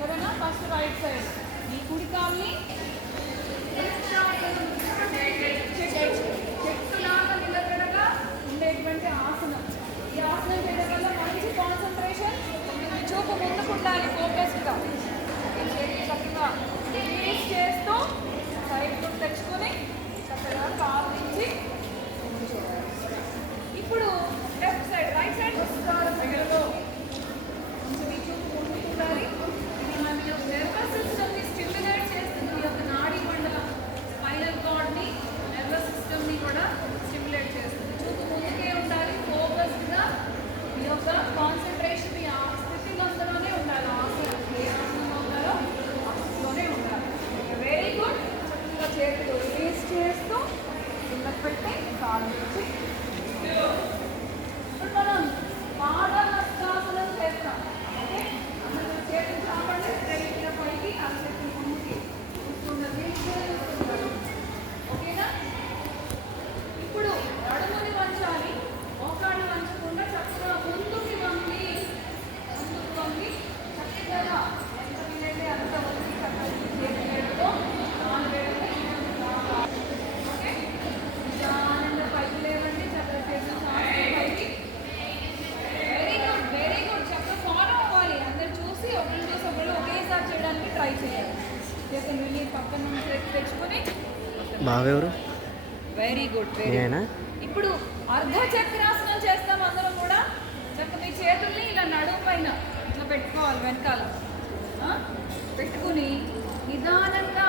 సరేనా? First right side ఈ కుడి కాల్ని చెట్టులాగా నిలబడగా ఉండేటువంటి ఆసనం. ఈ ఆసనం చేయడం వల్ల మంచి కాన్సన్ట్రేషన్, చూపు ముందుకు ఉండాలి ఫోకస్డ్గా. చక్కగా రిలీజ్ చేస్తూ సైడ్ తెచ్చుకొని చక్కగా కాలు నుంచి ఇప్పుడు లెఫ్ట్ సైడ్ రైట్ సైడ్ వస్తారు. కొంచెం ఈ చూపు ముందుకు ఉండాలి. ఇది మన నర్వస్ సిస్టమ్ని స్టిమ్యులేట్ చేస్తుంది. ఈ యొక్క నాడీ మండలం స్పైనల్ కార్డ్ని, నర్వస్ సిస్టమ్ని కూడా స్టిమ్యులేట్ చేస్తుంది. చూపు ముందుకే ఉండాలి, ఫోకస్డ్గా ఈ యొక్క కాన్సన్ట్రేషన్ ఈ స్థితిలోనే ఉండాలి. ఆసనం ఏ ఆసనంలో ఉండాలో ఆసనంలోనే ఉండాలి. Very good. చక్కగా చేతులు రిలీజ్ చేస్తూ కిందకు పెట్టి కాలు నుంచి ఇప్పుడు మనం పాదహస్తాసనం చేస్తాం. ఓకే, అందరూ చేతులు చాపండి, స్ట్రైట్గా పైకి, ఆ చేతులు ముందుకి చూస్తున్నారు. ఓకేనా? ఇప్పుడు నడుముని వంచాలి, మోకాళ్ళు వంచకుండా చక్కగా ముందుకు వంగి చక్కగా ఎంత వీలైతే అంత వంగి చక్కగా చేతి వేడుతో నాలుగు వేడుతో ఓకే, నిదానంగా పైకి లేవండి. చక్కగా చేతులు పైకి. Very good, very good. చక్కగా ఫాలో అవ్వాలి. అందరు చూసి ఒకళ్ళు చూసి ఒకళ్ళు ఒకేసారి చేయడానికి ట్రై చేయాలి. చేతులు వెళ్ళి పక్కన నుంచి తెచ్చుకొని బావెవరు? Very good, very good. ఇప్పుడు అర్ధ చక్రాసనం చేస్తాం అందరం కూడా. చక్క మీ చేతుల్ని ఇలా నడుము పైన ఇట్లా పెట్టుకోవాలి, వెనకాల పెట్టుకుని నిదానంగా